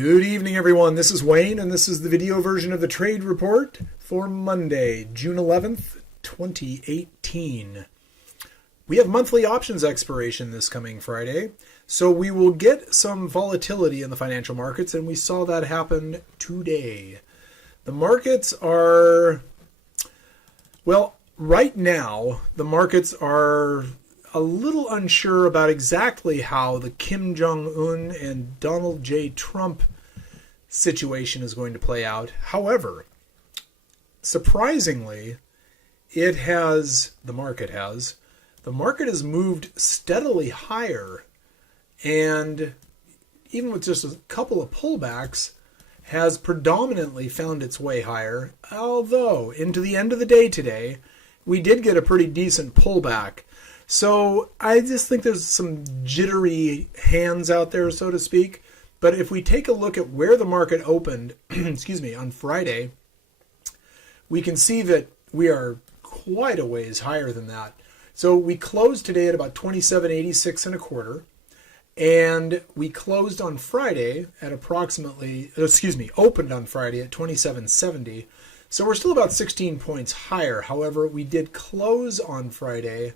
Good evening, everyone. This is Wayne, and this is the video version of the trade report for Monday, June 11th, 2018. We have monthly options expiration this coming Friday, so we will get some volatility in the financial markets, and we saw that happen today. The markets are, well, right now, the markets are a little unsure about exactly how the Kim Jong-un and Donald J. Trump situation is going to play out. However, surprisingly, the market has moved steadily higher, and even with just a couple of pullbacks, has predominantly found its way higher, although into the end of the day today, we did get a pretty decent pullback. So I just think there's some jittery hands out there, so to speak. But if we take a look at where the market opened, on Friday, we can see that we are quite a ways higher than that. So we closed today at about 27.86 and a quarter, and we closed on Friday at opened on Friday at 27.70. So we're still about 16 points higher. However, we did close on Friday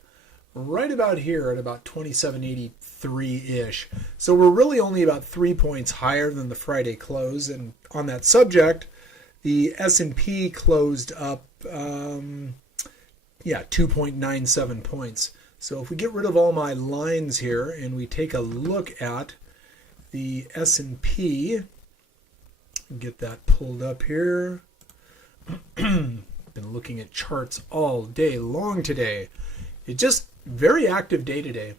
right about here at about 27.83-ish. So we're really only about 3 points higher than the Friday close. And on that subject, the S&P closed up, 2.97 points. So if we get rid of all my lines here and we take a look at the S&P, get that pulled up here. Been looking at charts all day long today. It just very active day today.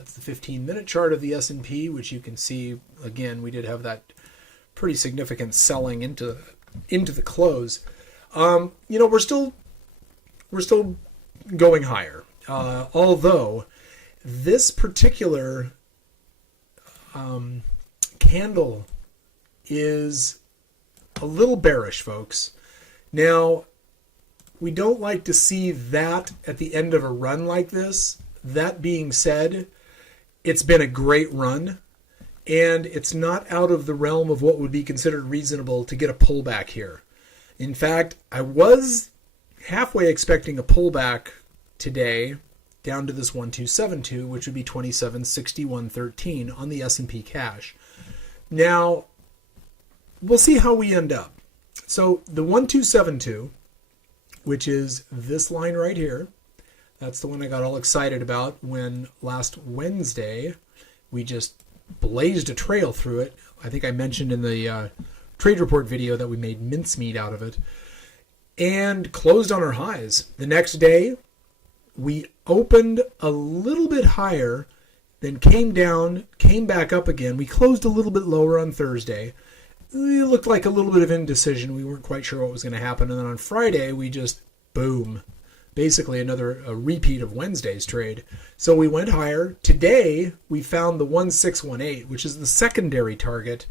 It's the 15-minute chart of the S&P, which you can see, again, we did have that pretty significant selling into the close. We're still going higher. Although this particular candle is a little bearish, folks. Now, we don't like to see that at the end of a run like this. That being said, it's been a great run, and it's not out of the realm of what would be considered reasonable to get a pullback here. In fact, I was halfway expecting a pullback today down to this 1272, which would be 27.6113 on the S&P cash. Now, we'll see how we end up. So the 1272, which is this line right here. That's the one I got all excited about when last Wednesday we just blazed a trail through it. I think I mentioned in the trade report video that we made mincemeat out of it and closed on our highs. The next day, we opened a little bit higher, then came down, came back up again. We closed a little bit lower on Thursday. It looked like a little bit of indecision. We weren't quite sure what was going to happen. And then on Friday, we just, boom, basically a repeat of Wednesday's trade. So we went higher. Today, we found the 1618, which is the secondary target,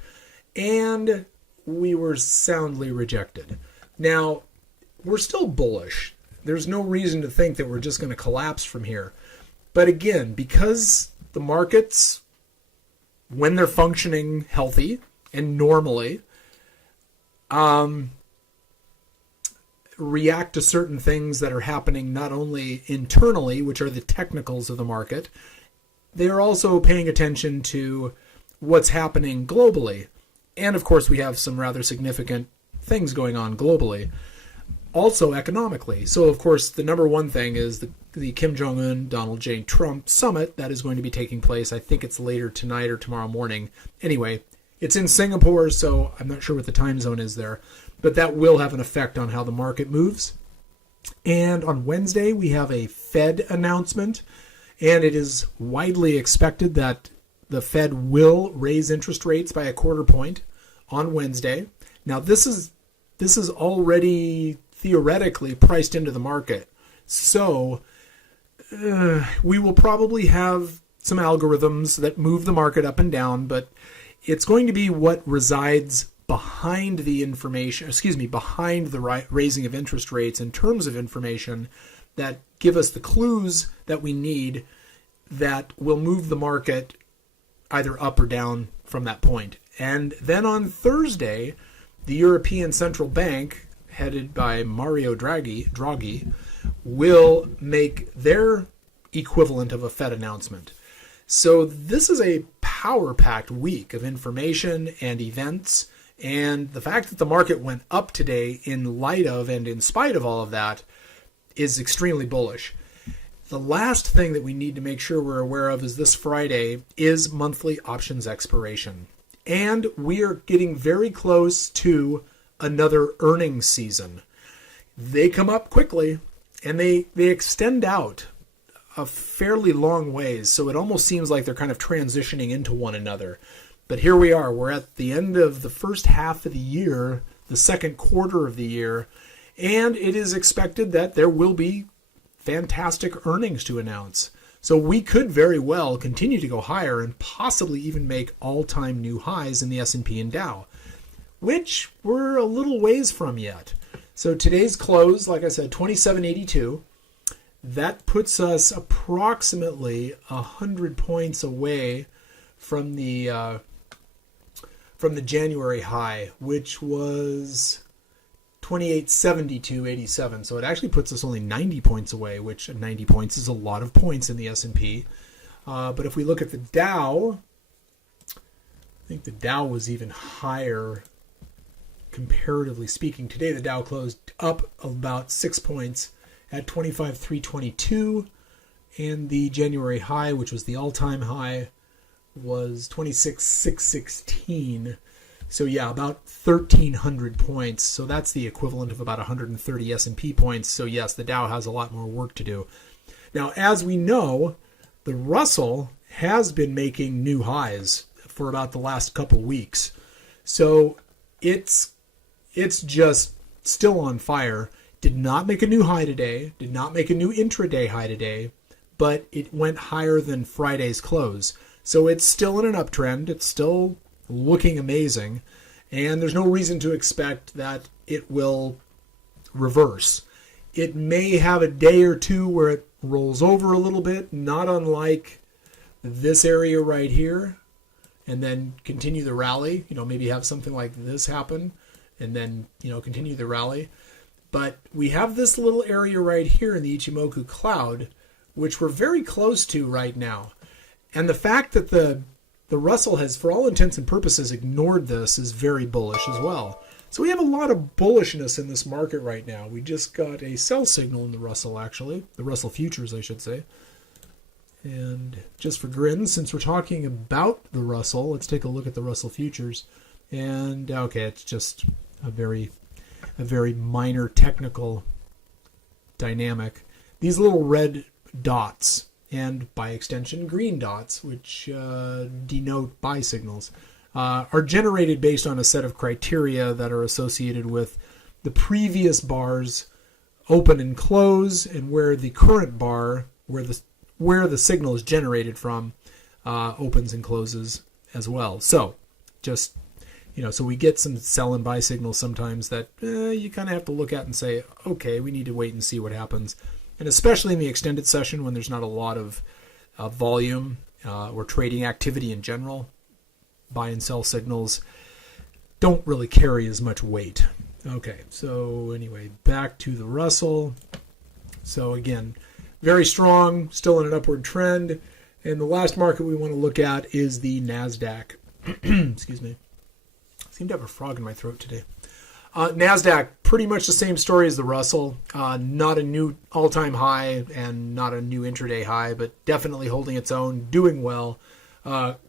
and we were soundly rejected. Now, we're still bullish. There's no reason to think that we're just going to collapse from here. But again, because the markets, when they're functioning healthy, and normally react to certain things that are happening not only internally, which are the technicals of the market, they are also paying attention to what's happening globally. And of course, we have some rather significant things going on globally, also economically. So of course, the number one thing is the Kim Jong-un, Donald J. Trump summit that is going to be taking place. I think it's later tonight or tomorrow morning. Anyway, it's in Singapore, so I'm not sure what the time zone is there, but that will have an effect on how the market moves. And on Wednesday, we have a Fed announcement, and it is widely expected that the Fed will raise interest rates by a quarter point on Wednesday. Now, this is already theoretically priced into the market, so we will probably have some algorithms that move the market up and down, but it's going to be what resides behind the raising of interest rates in terms of information that give us the clues that we need that will move the market either up or down from that point. And then on Thursday, the European Central Bank, headed by Mario Draghi, will make their equivalent of a Fed announcement. So this is a power-packed week of information and events. And the fact that the market went up today in light of and in spite of all of that is extremely bullish. The last thing that we need to make sure we're aware of is this Friday is monthly options expiration. And we are getting very close to another earnings season. They come up quickly and they extend out a fairly long ways. So it almost seems like they're kind of transitioning into one another. But here we are. We're at the end of the first half of the year, the second quarter of the year, and it is expected that there will be fantastic earnings to announce. So we could very well continue to go higher and possibly even make all-time new highs in the S&P and Dow, which we're a little ways from yet. So today's close, like I said, 2782. That puts us approximately 100 points away from the January high, which was 2872.87. So it actually puts us only 90 points away, which 90 points is a lot of points in the S&P. But if we look at the Dow, I think the Dow was even higher comparatively speaking. Today the Dow closed up about 6 points at 25,322, and the January high, which was the all-time high, was 26,616. So yeah, about 1,300 points. So that's the equivalent of about 130 S&P points. So yes, the Dow has a lot more work to do. Now, as we know, the Russell has been making new highs for about the last couple weeks. So it's just still on fire. Did not make a new high today, did not make a new intraday high today, but it went higher than Friday's close. So it's still in an uptrend. It's still looking amazing. And there's no reason to expect that it will reverse. It may have a day or two where it rolls over a little bit, not unlike this area right here, and then continue the rally. Maybe have something like this happen and then, continue the rally. But we have this little area right here in the Ichimoku cloud, which we're very close to right now. And the fact that the Russell has, for all intents and purposes, ignored this is very bullish as well. So we have a lot of bullishness in this market right now. We just got a sell signal in the Russell, actually. The Russell futures, I should say. And just for grins, since we're talking about the Russell, let's take a look at the Russell futures. And, okay, it's just a very minor technical dynamic. These little red dots, and by extension green dots, which denote buy signals, are generated based on a set of criteria that are associated with the previous bars open and close, and where the current bar, where the signal is generated from, opens and closes as well. So just so we get some sell and buy signals sometimes that you kind of have to look at and say, okay, we need to wait and see what happens. And especially in the extended session when there's not a lot of volume or trading activity in general, buy and sell signals don't really carry as much weight. Okay, so anyway, back to the Russell. So again, very strong, still in an upward trend. And the last market we want to look at is the NASDAQ. Excuse me. I seem to have a frog in my throat today. NASDAQ, pretty much the same story as the Russell. Not a new all-time high and not a new intraday high, but definitely holding its own, doing well.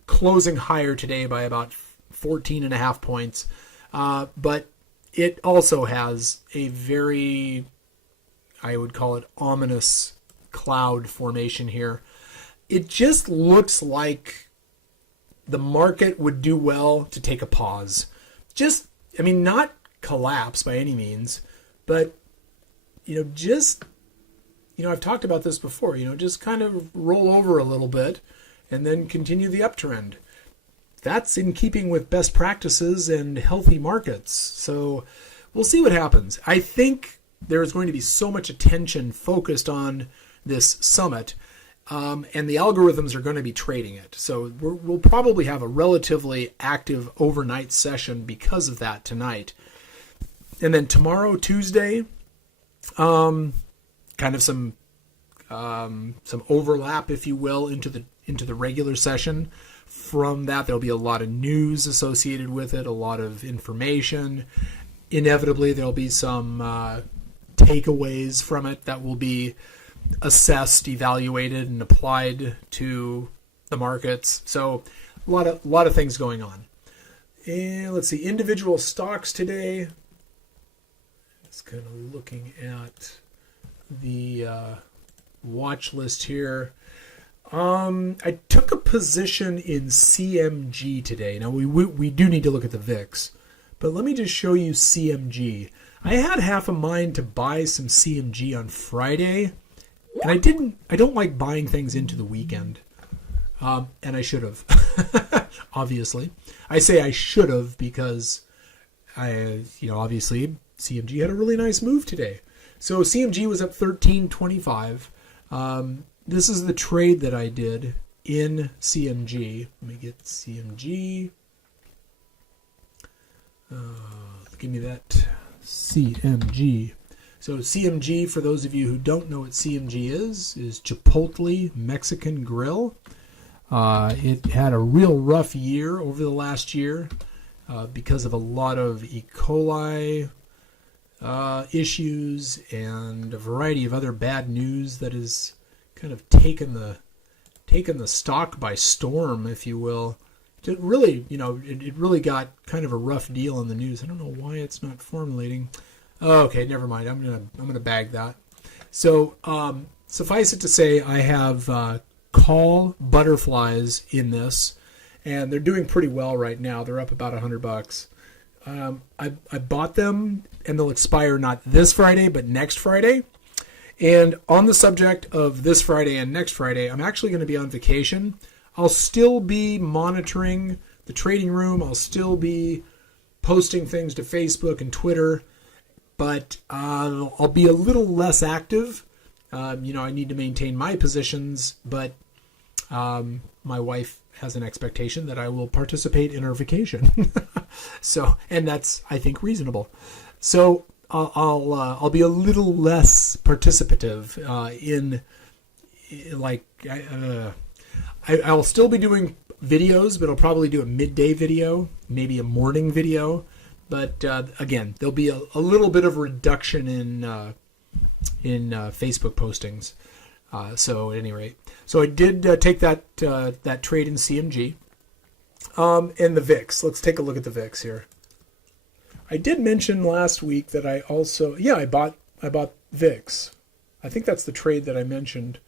Closing higher today by about 14.5 points. But it also has a very, I would call it, ominous cloud formation here. It just looks like the market would do well to take a pause. Not collapse by any means, but I've talked about this before, just kind of roll over a little bit and then continue the uptrend. That's in keeping with best practices and healthy markets. So we'll see what happens. I think there is going to be so much attention focused on this summit, and the algorithms are going to be trading it. So we'll probably have a relatively active overnight session because of that tonight. And then tomorrow, Tuesday, kind of some overlap, if you will, into the regular session. From that, there'll be a lot of news associated with it, a lot of information. Inevitably, there'll be some takeaways from it that will be assessed, evaluated, and applied to the markets. So a lot of things going on. And let's see, individual stocks today. Just kind of looking at the watch list here. I took a position in CMG today. Now we do need to look at the VIX, but let me just show you CMG. I had half a mind to buy some CMG on Friday, and I don't like buying things into the weekend, and I should have. Obviously, I say I should have because obviously CMG had a really nice move today. So CMG was up 13.25. This is the trade that I did in CMG. Let me get CMG. Give me that CMG. So CMG, for those of you who don't know what CMG is Chipotle Mexican Grill. It had a real rough year over the last year because of a lot of E. coli issues and a variety of other bad news that has kind of taken the stock by storm, if you will. It really, it really got kind of a rough deal in the news. I don't know why it's not formulating. Oh, okay, never mind. I'm gonna bag that. So suffice it to say, I have call butterflies in this, and they're doing pretty well right now. They're up about $100. I bought them, and they'll expire not this Friday, but next Friday. And on the subject of this Friday and next Friday, I'm actually going to be on vacation. I'll still be monitoring the trading room. I'll still be posting things to Facebook and Twitter, but I'll be a little less active. I need to maintain my positions, but my wife has an expectation that I will participate in her vacation. So, and that's, I think, reasonable. So I'll be a little less participative I'll still be doing videos, but I'll probably do a midday video, maybe a morning video. But again, there'll be a little bit of reduction in Facebook postings. So at any rate, so I did take that trade in CMG and the VIX. Let's take a look at the VIX here. I did mention last week that I also I bought VIX. I think that's the trade that I mentioned.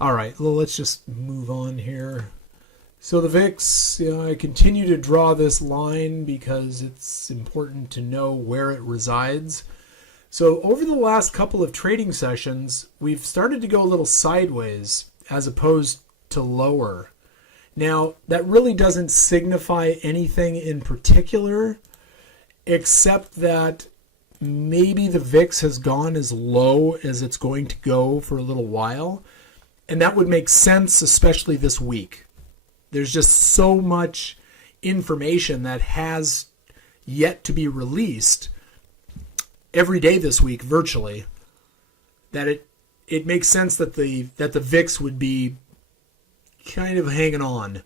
All right, well, let's just move on here. So the VIX, I continue to draw this line because it's important to know where it resides. So over the last couple of trading sessions, we've started to go a little sideways as opposed to lower. Now, that really doesn't signify anything in particular, except that maybe the VIX has gone as low as it's going to go for a little while. And that would make sense, especially this week. There's just so much information that has yet to be released every day this week, virtually, that it makes sense that the VIX would be kind of hanging on.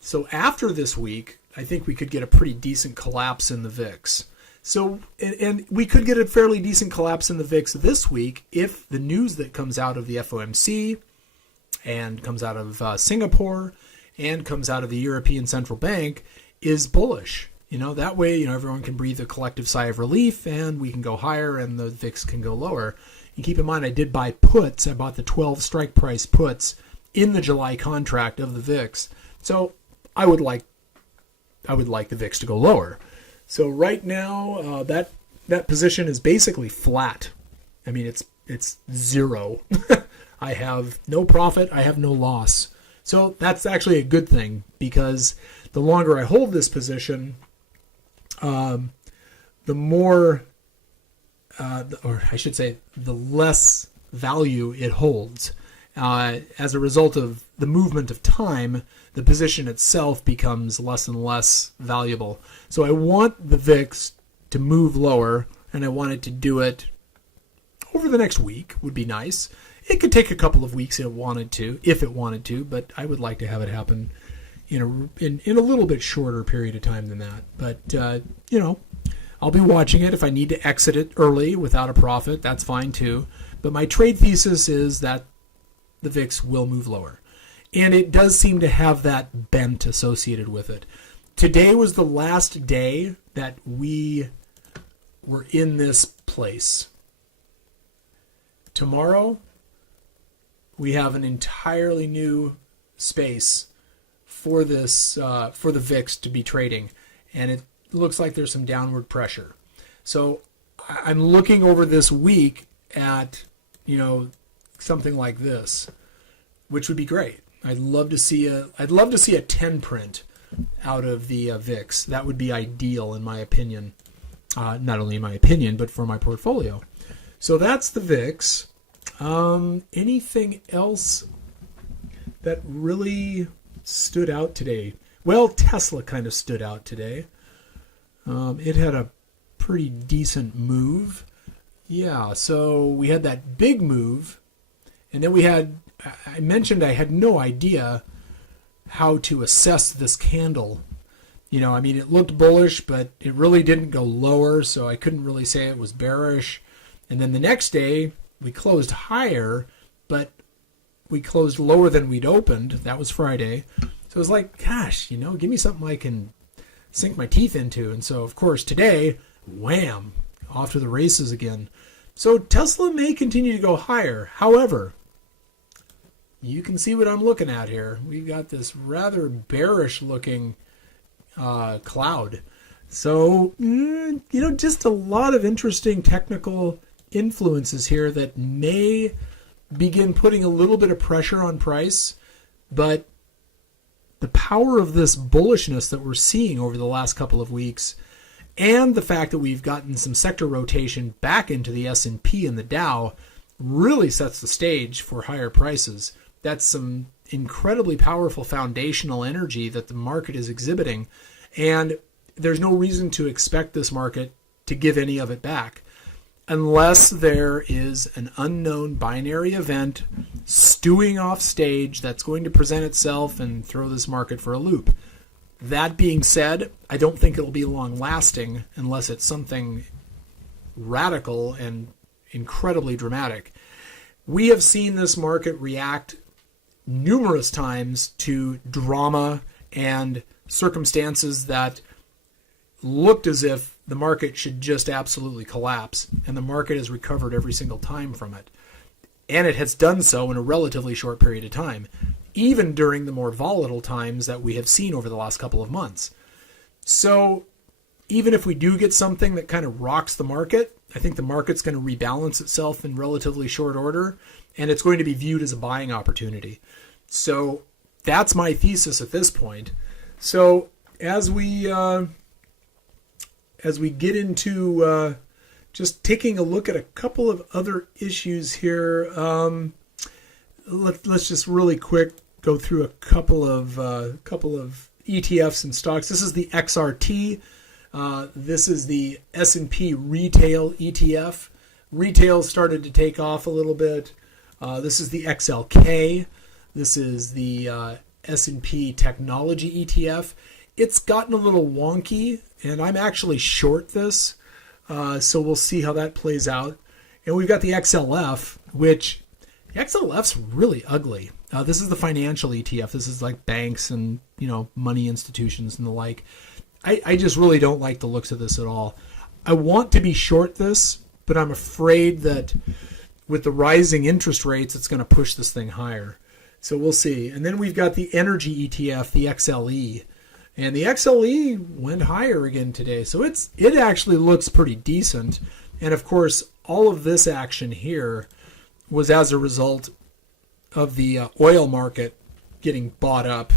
So after this week, I think we could get a pretty decent collapse in the VIX. So, and we could get a fairly decent collapse in the VIX this week if the news that comes out of the FOMC and comes out of Singapore and comes out of the European Central Bank is bullish. That way, everyone can breathe a collective sigh of relief and we can go higher and the VIX can go lower. And keep in mind, I did buy puts. I bought the 12 strike price puts in the July contract of the VIX. So I would like the VIX to go lower. So right now, that position is basically flat. I mean, it's zero. I have no profit. I have no loss. So that's actually a good thing because the longer I hold this position, the more or I should say, the less value it holds. As a result of the movement of time, the position itself becomes less and less valuable. So I want the VIX to move lower, and I want it to do it over the next week would be nice. It could take a couple of weeks if it wanted to, but I would like to have it happen in a little bit shorter period of time than that. But, I'll be watching it. If I need to exit it early without a profit, that's fine too. But my trade thesis is that the VIX will move lower. And it does seem to have that bent associated with it. Today was the last day that we were in this place. Tomorrow, we have an entirely new space for this, for the VIX to be trading. And it looks like there's some downward pressure. So I'm looking over this week at, something like this, which would be great. I'd love to see a 10 print out of the VIX. That would be ideal in my opinion. Not only in my opinion, but for my portfolio. So that's the VIX. Anything else that really stood out today? Well, Tesla kind of stood out today. It had a pretty decent move. Yeah, so we had that big move, and then I mentioned I had no idea how to assess this candle. It looked bullish, but it really didn't go lower, so I couldn't really say it was bearish. And then the next day, we closed higher, but we closed lower than we'd opened. That was Friday. So it was like, gosh, give me something I can sink my teeth into. And so, of course, today, wham, off to the races again. So Tesla may continue to go higher. However, you can see what I'm looking at here. We've got this rather bearish looking cloud. So, just a lot of interesting technical influences here that may begin putting a little bit of pressure on price, but the power of this bullishness that we're seeing over the last couple of weeks, and the fact that we've gotten some sector rotation back into the S&P and the Dow, really sets the stage for higher prices. That's some incredibly powerful foundational energy that the market is exhibiting, and there's no reason to expect this market to give any of it back unless there is an unknown binary event stewing off stage that's going to present itself and throw this market for a loop. That being said, I don't think it'll be long lasting unless it's something radical and incredibly dramatic. We have seen this market react numerous times to drama and circumstances that looked as if the market should just absolutely collapse, and the market has recovered every single time from it. And it has done so in a relatively short period of time, even during the more volatile times that we have seen over the last couple of months. So even if we do get something that kind of rocks the market, I think the market's going to rebalance itself in relatively short order, and it's going to be viewed as a buying opportunity. So that's my thesis at this point. So as we get into just taking a look at a couple of other issues here, let's just really quick go through a couple of ETFs and stocks. This is the XRT. This is the S&P Retail ETF. Retail started to take off a little bit. This is the XLK. This is the S&P Technology ETF. It's gotten a little wonky, and I'm actually short this, so we'll see how that plays out. And we've got the XLF, which the XLF's really ugly. This is the financial ETF. This is like banks and money institutions and the like. I just really don't like the looks of this at all. I want to be short this, but I'm afraid that with the rising interest rates, it's going to push this thing higher. So we'll see. And then we've got the energy ETF, the XLE. And the XLE went higher again today. So it actually looks pretty decent. And of course, all of this action here was as a result of the oil market getting bought up.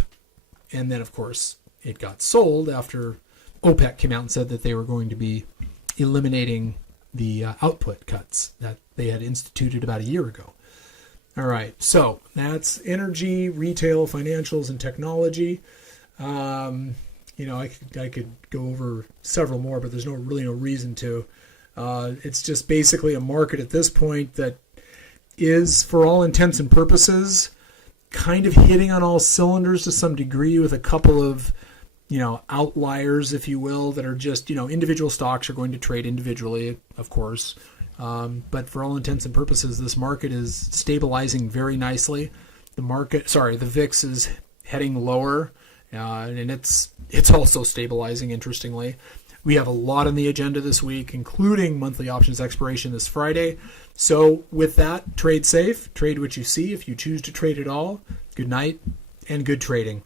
And then, of course, it got sold after OPEC came out and said that they were going to be eliminating the output cuts that they had instituted about a year ago. All right, so that's energy, retail, financials, and technology. I could go over several more, but there's really no reason to. It's just basically a market at this point that is, for all intents and purposes, kind of hitting on all cylinders to some degree, with a couple of outliers, if you will, that are just individual stocks are going to trade individually, of course. But for all intents and purposes, this market is stabilizing very nicely. The VIX is heading lower, and it's also stabilizing, interestingly. We have a lot on the agenda this week, including monthly options expiration this Friday. So with that, trade safe, trade what you see if you choose to trade at all. Good night and good trading.